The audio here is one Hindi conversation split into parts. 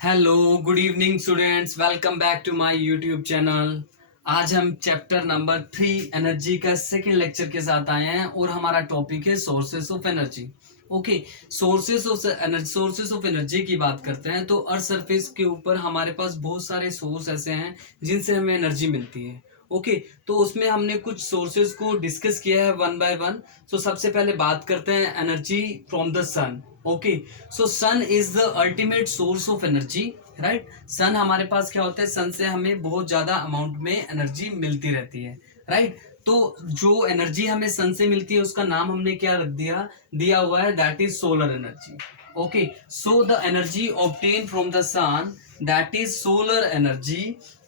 Hello good evening students, welcome back to my YouTube channel. आज हम चैप्टर नंबर 3 एनर्जी का सेकेंड लेक्चर के साथ आए हैं और हमारा टॉपिक है sources of energy. Okay, sources of energy की बात करते हैं तो अर्थ सरफेस के ऊपर हमारे पास बहुत सारे सोर्स ऐसे हैं जिनसे हमें एनर्जी मिलती है। ओके, तो उसमें हमने कुछ सोर्सेज को डिस्कस किया है वन बाय वन। सो सबसे पहले बात करते हैं energy from the sun. Okay, so sun is the ultimate source of energy, right. Sun हमारे पास क्या होता है, सन से हमें बहुत ज्यादा अमाउंट में एनर्जी मिलती रहती है, राइट। तो जो एनर्जी हमें सन से मिलती है उसका नाम हमने क्या रख दिया दिया हुआ है, that is solar energy. Okay, so the energy obtain from the sun, that is solar energy,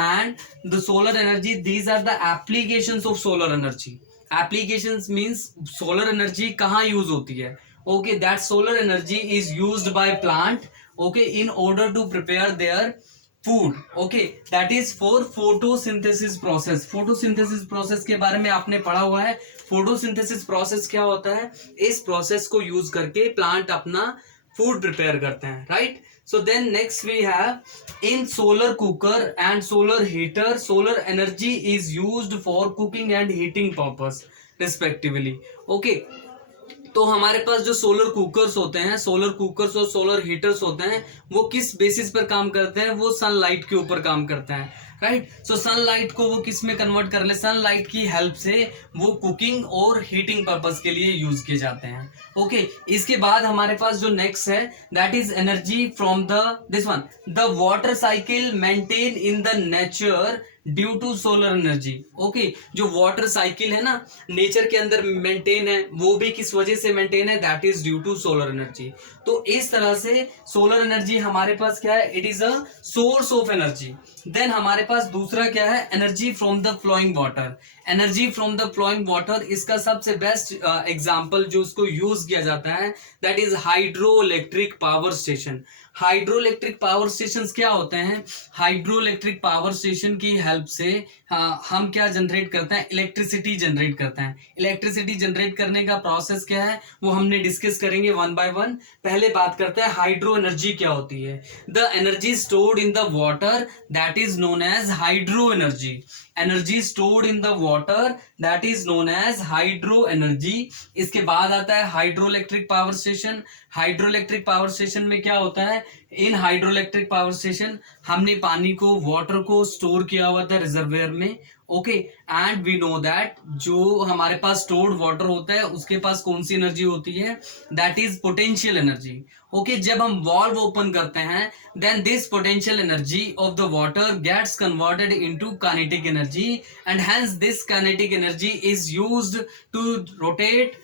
and the solar energy, these are the applications of solar energy. Applications means solar energy कहाँ यूज होती है। Okay, that solar energy is used by plant, okay, in order to prepare their food. Okay, that is for photosynthesis process. photosynthesis process के बारे में आपने पढ़ा हुआ है। photosynthesis process क्या होता है, इस प्रोसेस को यूज करके प्लांट अपना फूड प्रिपेयर करते हैं, right. So then next we have in solar cooker and solar heater, solar energy is used for cooking and heating purpose respectively. Okay, तो हमारे पास जो सोलर कुकर्स होते हैं, सोलर कुकर्स और सोलर हीटर्स होते हैं, वो किस बेसिस पर काम करते हैं, वो सनलाइट के ऊपर काम करते हैं, राइट। सो सनलाइट को वो किस में कन्वर्ट कर ले, सनलाइट की हेल्प से वो कुकिंग और हीटिंग पर्पस के लिए यूज किए जाते हैं। ओके, इसके बाद हमारे पास जो नेक्स्ट है, that is energy from the this one, the water cycle maintain in the nature due to solar energy. Okay, जो वाटर साइकिल है ना, नेचर के अंदर मेंटेन है, वो भी किस वजह से मेंटेन है, that is due to solar energy. तो इस तरह से सोलर एनर्जी हमारे पास क्या है, it is a source of energy. Then हमारे पास दूसरा क्या है, energy from the flowing water. Energy from the flowing water, इसका सबसे बेस्ट एग्जांपल जो उसको यूज किया जाता है, that is hydro electric power station. Hydro electric power station क्या होते हैं, हाइड्रो इलेक्ट्रिक पावर स्टेशन की हेल्प से हम क्या जनरेट करते हैं, इलेक्ट्रिसिटी जनरेट करते हैं। इलेक्ट्रिसिटी जनरेट करने का प्रोसेस क्या है, वो हमने डिस्कस करेंगे वन बाय वन। पहले बात करते हैं हाइड्रो एनर्जी क्या होती है। The energy stored in the water, that is known as hydro energy. Energy stored in the water, that is known as hydro energy. इसके बाद आता है hydro electric power station. Hydro electric power station में क्या होता है, in hydro electric power station हमने पानी को, वाटर को स्टोर किया हुआ था रिजर्वेयर में। Okay, and we know that जो हमारे पास स्टोर्ड वाटर होता है उसके पास कौन सी एनर्जी होती है, that is potential energy. Okay, जब हम वाल्व ओपन करते हैं, then this potential energy of the water gets converted into kinetic energy, and hence this kinetic energy is used to rotate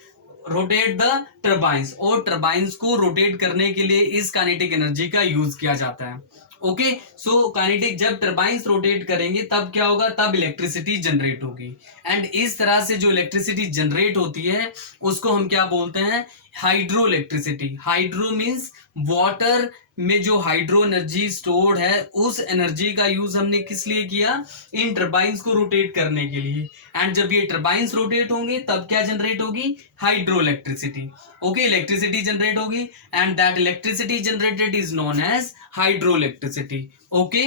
the turbines, और टर्बाइंस को रोटेट करने के लिए इस काइनेटिक एनर्जी का यूज किया जाता है। ओके, सो काइनेटिक, जब टर्बाइंस रोटेट करेंगे तब क्या होगा, तब इलेक्ट्रिसिटी जनरेट होगी। एंड इस तरह से जो इलेक्ट्रिसिटी जनरेट होती है उसको हम क्या बोलते हैं, hydro electricity. Hydro means water में जो हाइड्रो एनर्जी स्टोर्ड है, उस एनर्जी का यूज हमने किस लिए किया, इन टर्बाइंस को रोटेट करने के लिए। एंड जब ये टर्बाइंस रोटेट होंगे तब क्या जनरेट होगी, hydroelectricity. Okay, electricity generate होगी, and that electricity generated is known as hydroelectricity. Okay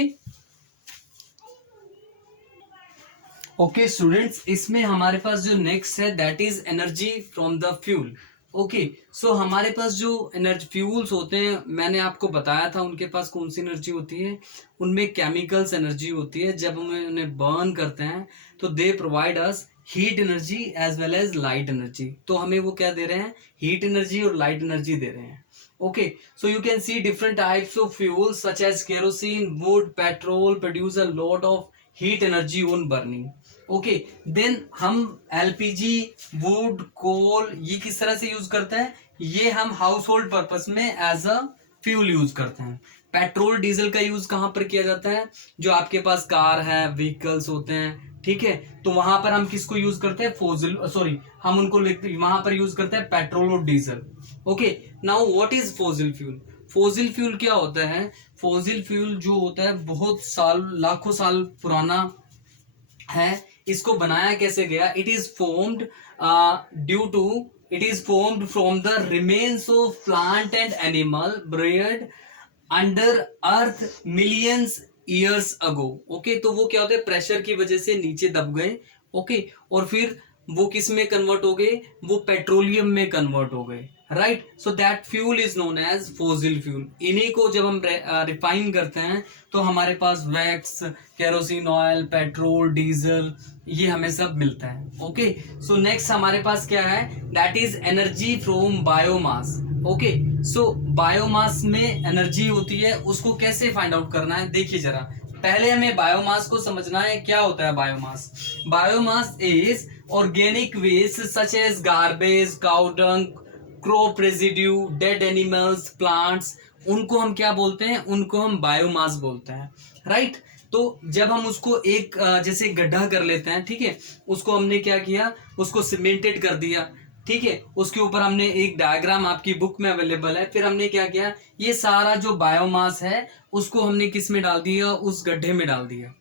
okay students, इसमें हमारे पास जो नेक्स्ट है, that is energy from the fuel. Okay, so हमारे पास जो एनर्जी फ्यूल्स होते हैं, मैंने आपको बताया था उनके पास कौन सी एनर्जी होती है, उनमें केमिकल्स एनर्जी होती है। जब हम उन्हें बर्न करते हैं तो they provide us heat energy as well as light energy. तो हमें वो क्या दे रहे हैं, हीट एनर्जी और लाइट एनर्जी दे रहे हैं। Okay, so you can see different types of fuels such as kerosene, wood, petrol produce a lot of heat energy on burning. Okay, then हम LPG, wood, coal ये किस तरह से यूज करते हैं, ये हम हाउस होल्ड पर्पज में एज अ फ्यूल यूज करते हैं। पेट्रोल डीजल का यूज कहाँ पर किया जाता है, जो आपके पास कार है, व्हीकल्स होते हैं, ठीक है, तो वहां पर हम किसको यूज करते हैं, हम उनको वहां पर यूज करते हैं पेट्रोल और diesel. Okay, now what is fossil fuel. Fossil fuel क्या होता है, फॉसिल फ्यूल जो होता है बहुत साल, लाखों साल पुराना है। इसको बनाया कैसे गया, it is formed due to it is formed from the remains of plant and animal buried under earth millions years ago. Okay, तो वो क्या होता है, प्रेशर की वजह से नीचे दब गए। ओके, और फिर वो किस में कन्वर्ट हो गए, वो पेट्रोलियम में कन्वर्ट हो गए। Right, so that fuel is known as fossil fuel. इन्हीं को जब हम रिफाइन करते हैं तो हमारे पास wax, kerosene oil, petrol, diesel, ये हमें सब मिलता है। ओके, सो नेक्स्ट हमारे पास क्या है, that is energy from biomass. Okay, so biomass में एनर्जी होती है, उसको कैसे फाइंड आउट करना है, देखिए जरा। पहले हमें बायोमास को समझना है, क्या होता है biomass. Biomass is organic waste such as garbage, cow dung, crop residue, dead animals, plants, उनको हम क्या बोलते हैं, उनको हम बायोमास बोलते हैं। राइट, तो जब हम उसको एक जैसे गड्ढा कर लेते हैं, ठीक है, उसको हमने क्या किया, उसको सीमेंटेड कर दिया, ठीक है, उसके ऊपर हमने एक डायग्राम आपकी बुक में अवेलेबल है, फिर हमने क्या किया, ये सारा जो बायोमास है उसको हमने किस में डाल दिया, उस गड्ढे में डाल दिया।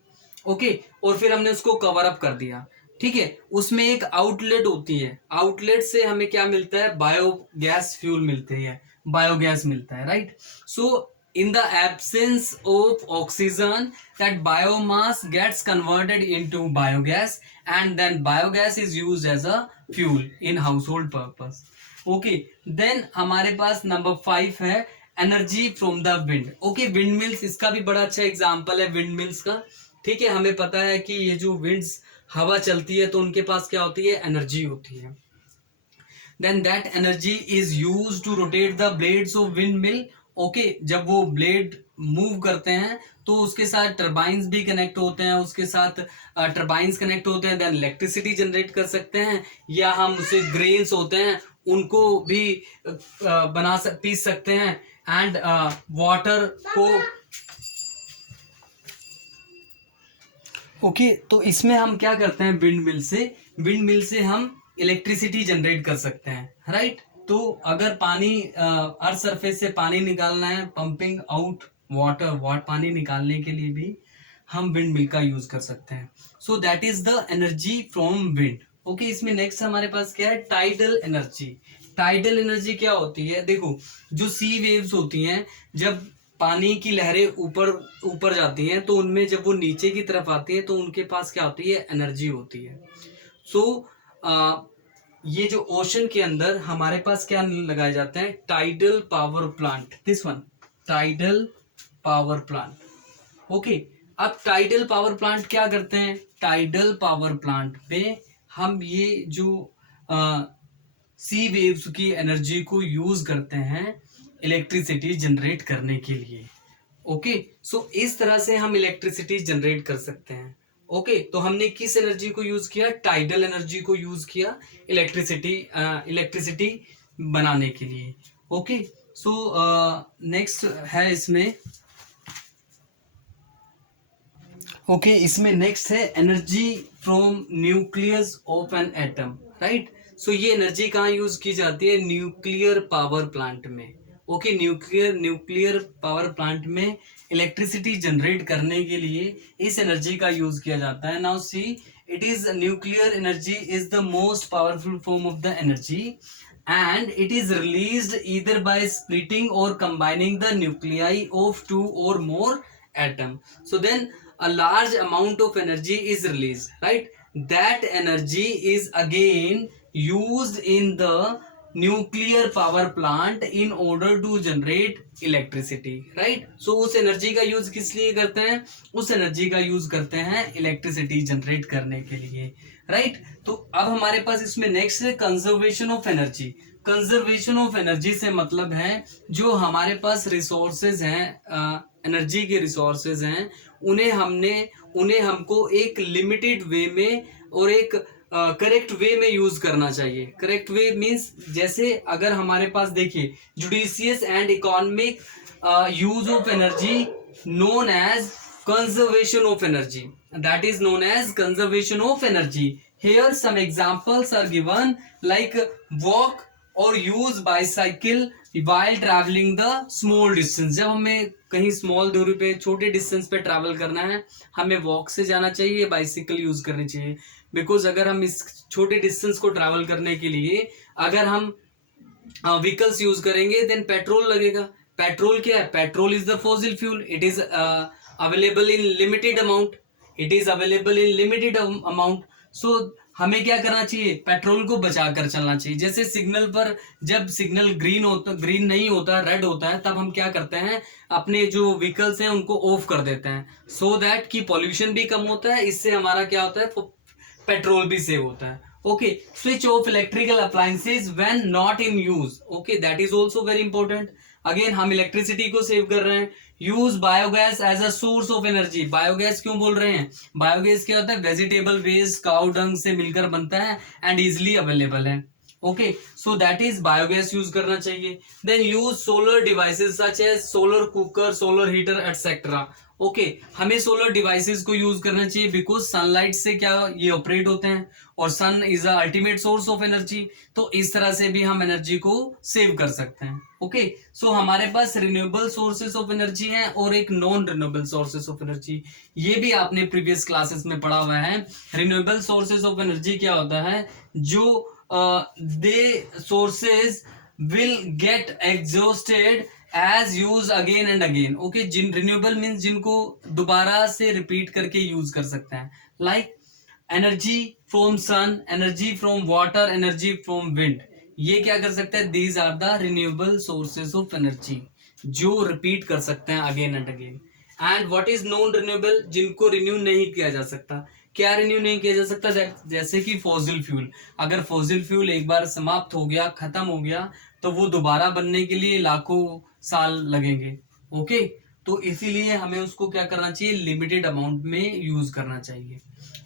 ओके, और फिर हमने उसको कवर अप कर दिया। ठीक है, उसमें एक आउटलेट होती है, आउटलेट से हमें क्या मिलता है, बायोगैस फ्यूल मिलते हैं, बायोगैस मिलता है। Right, so in the absence of oxygen, that biomass gets converted into biogas, and then biogas is used as a fuel in household purpose. Okay, then हमारे पास नंबर 5 है energy from the wind. Okay, wind mills, इसका भी बड़ा अच्छा एग्जांपल है विंड मिल्स का। ठीक है, हमें पता है कि ये जो विंड्स, हवा चलती है तो उनके पास क्या होती है, एनर्जी होती है। then that energy is used to rotate the blades of windmill. Okay, जब वो ब्लेड मूव करते हैं तो उसके साथ टर्बाइंस भी कनेक्ट होते हैं, उसके साथ टर्बाइंस कनेक्ट होते हैं, देन इलेक्ट्रिसिटी जनरेट कर सकते हैं, या हम उसे ग्रेन्स होते हैं उनको भी पीस सकते हैं, एंड वाटर को। ओके, तो इसमें हम क्या करते हैं, विंड मिल से हम इलेक्ट्रिसिटी जनरेट कर सकते हैं। राइट, तो अगर पानी अर्थ सरफेस से पानी निकालना है, पंपिंग आउट वाटर पानी निकालने के लिए भी हम विंड मिल का यूज कर सकते हैं। सो that is the energy from wind. Okay, इसमें नेक्स्ट हमारे पास क्या है, टाइडल एनर्जी। टाइडल एनर्जी क्या होती है, देखो, जो सी वेव्स होती हैं, जब पानी की लहरें ऊपर ऊपर जाती हैं तो उनमें जब वो नीचे की तरफ आती है तो उनके पास क्या होती है, एनर्जी होती है। सो ये जो ओशन के अंदर हमारे पास क्या लगाए जाते हैं, tidal power plant, this one, tidal power plant. Okay, अब टाइडल पावर प्लांट क्या करते हैं, टाइडल पावर प्लांट पे हम ये जो सी वेव्स की एनर्जी को यूज करते हैं इलेक्ट्रिसिटी जनरेट करने के लिए। ओके, सो इस तरह से हम इलेक्ट्रिसिटी जनरेट कर सकते हैं। ओके, तो हमने किस एनर्जी को यूज किया, टाइडल एनर्जी को यूज किया इलेक्ट्रिसिटी बनाने के लिए। ओके, सो नेक्स्ट है इसमें, ओके, इसमें नेक्स्ट है energy from nucleus of an atom. Right, so ये एनर्जी कहाँ यूज की जाती है, न्यूक्लियर पावर प्लांट में। ओके, न्यूक्लियर पावर प्लांट में इलेक्ट्रिसिटी जनरेट करने के लिए इस एनर्जी का यूज किया जाता है। Now see, it is nuclear energy is the most powerful form of the energy and it is released either by splitting or combining the nuclei of two or more atoms. So then a large amount of energy is released, right? That energy is again used in the nuclear power plant in order to generate electricity, right? So उस एनर्जी का यूज किस लिए करते हैं, उस एनर्जी का यूज करते हैं इलेक्ट्रिसिटी जनरेट करने के लिए। राइट, तो अब हमारे पास इसमें नेक्स्ट है conservation of energy. Conservation of energy से मतलब है जो हमारे पास रिसोर्सेज हैं, एनर्जी के रिसोर्सेज हैं, उन्हें हमको एक लिमिटेड वे में और एक करेक्ट वे में यूज करना चाहिए। करेक्ट वे मींस, जैसे अगर हमारे पास देखिए, judicious and economic use of energy known as conservation of energy, that is known as conservation of energy. Here some examples are given like walk or use bicycle while traveling the small distance. जब हमें कहीं स्मॉल दूरी पे, छोटे डिस्टेंस पे ट्रैवल करना है, हमें वॉक से जाना चाहिए, बाइसिकल यूज करनी चाहिए। बिकॉज अगर हम इस छोटे डिस्टेंस को ट्रैवल करने के लिए अगर हम व्हीकल्स यूज करेंगे देन पेट्रोल लगेगा, पेट्रोल क्या है? Petrol is the fossil fuel, it is available in limited amount, it is available in limited amount. So हमें क्या करना चाहिए? पेट्रोल को बचा कर चलना चाहिए। जैसे सिग्नल पर जब सिग्नल ग्रीन नहीं होता, रेड होता है, तब हम क्या करते हैं? अपने जो व्हीकल्स हैं उनको ऑफ कर देते हैं, सो दैट कि पॉल्यूशन भी कम होता है, इससे हमारा क्या होता है? पेट्रोल भी सेव होता है। Okay, switch off electrical appliances when not in use. Okay, that is also very important. Again हम इलेक्ट्रिसिटी को सेव कर रहे हैं। Use biogas as a source of energy. Biogas क्यों बोल रहे हैं? बायोगैस क्या होता है? वेजिटेबल वेस्ट काउ डंग से मिलकर बनता है एंड इजिली अवेलेबल है। Okay, so that is biogas use करना चाहिए। Then use solar devices such as solar cooker, solar heater etcetera. Okay, हमें सोलर डिवाइसेस को यूज करना चाहिए बिकॉज सनलाइट से क्या ये ऑपरेट होते हैं और sun is the ultimate source of energy. तो इस तरह से भी हम एनर्जी को सेव कर सकते हैं। ओके, सो हमारे पास रिन्यूएबल सोर्सेस ऑफ एनर्जी हैं और एक non renewable sources of energy. ये भी आपने प्रीवियस क्लासेस में पढ़ा हुआ है। रिन्यूएबल सोर्सेस ऑफ एनर्जी क्या होता है? जो they sources will get exhausted as use again and again. Okay, जिन रिन्यूएबल मीन्स जिनको दोबारा से रिपीट करके यूज कर सकते हैं, like energy from sun, energy from water, energy from wind. ये क्या कर सकते हैं? These are the renewable sources of energy, जो रिपीट कर सकते हैं again and again. And what is non renewable? जिनको रिन्यू नहीं किया जा सकता। क्या रिन्यू नहीं किया जा सकता? जैसे कि फॉसिल फ्यूल। अगर फॉसिल फ्यूल एक बार समाप्त हो गया, खत्म हो गया, तो वो दोबारा बनने के लिए लाखों साल लगेंगे। ओके, तो इसीलिए हमें उसको क्या करना चाहिए? लिमिटेड अमाउंट में यूज करना चाहिए।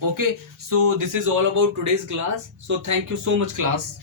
Okay, so this is all about today's class. So thank you so much class.